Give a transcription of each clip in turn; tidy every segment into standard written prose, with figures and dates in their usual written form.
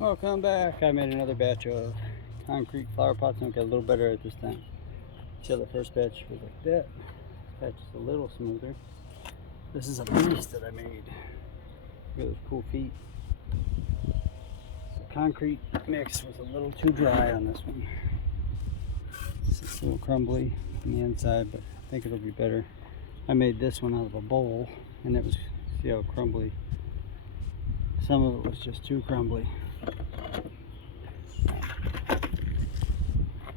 Welcome back. I made another batch of concrete flower pots and it got a little better at this time. See how the first batch was like that. This batch is a little smoother. This is a beast that I made. Look at those cool feet. The concrete mix was a little too dry on this one. It's a little crumbly on the inside, but I think it'll be better. I made this one out of a bowl and it was, see how crumbly. Some of it was just too crumbly.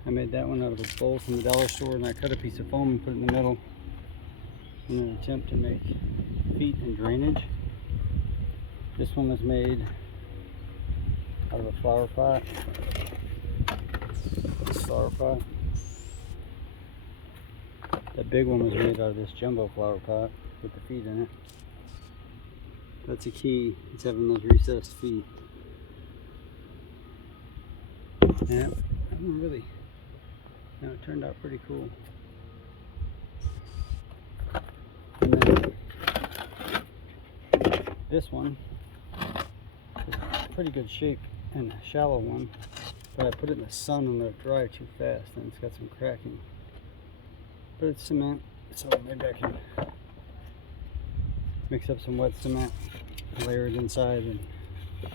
I made that one out of a bowl from the dollar store and I cut a piece of foam and put it in the middle in an attempt to make feet and drainage. This one was made out of a flower pot. This flower pot. That big one was made out of this jumbo flower pot with the feet in it. That's a key, it's having those recessed feet. Yeah, I don't really. No, it turned out pretty cool. And then this one is pretty good shape and a shallow one, but I put it in the sun and let it dry too fast and it's got some cracking. But it's cement, so maybe I can mix up some wet cement, layer it inside and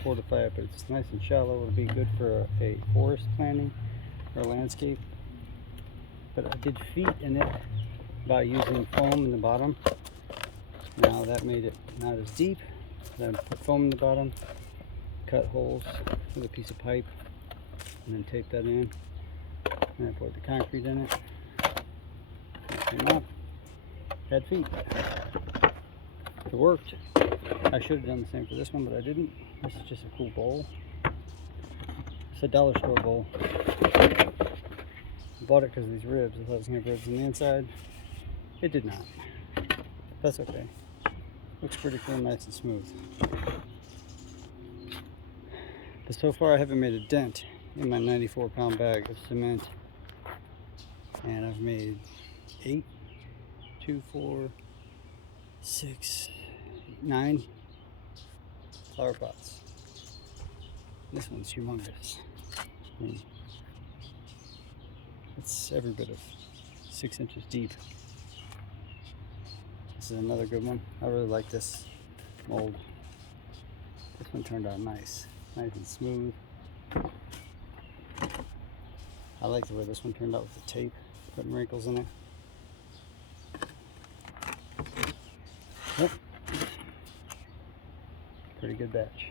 fortify it, but it's nice and shallow. It'll be good for a forest planting or landscape. But I did feet in it by using foam in the bottom. Now that made it not as deep. Then put foam in the bottom, cut holes with a piece of pipe, and then tape that in. And I poured the concrete in it. It came up. Had feet. It worked. I should have done the same for this one, but I didn't. This is just a cool bowl. It's a dollar store bowl. I bought it because of these ribs. I thought it was going to have ribs on the inside. It did not. That's okay. Looks pretty cool, nice and smooth. But so far I haven't made a dent in my 94-pound bag of cement. And I've made 8, 2, 4, 6, 9 flower pots. This one's humongous. I mean, it's every bit of 6 inches deep. This is another good one. I really like this mold. This one turned out nice and smooth. I like the way this one turned out with the tape, putting wrinkles in it. Yep. Pretty good batch.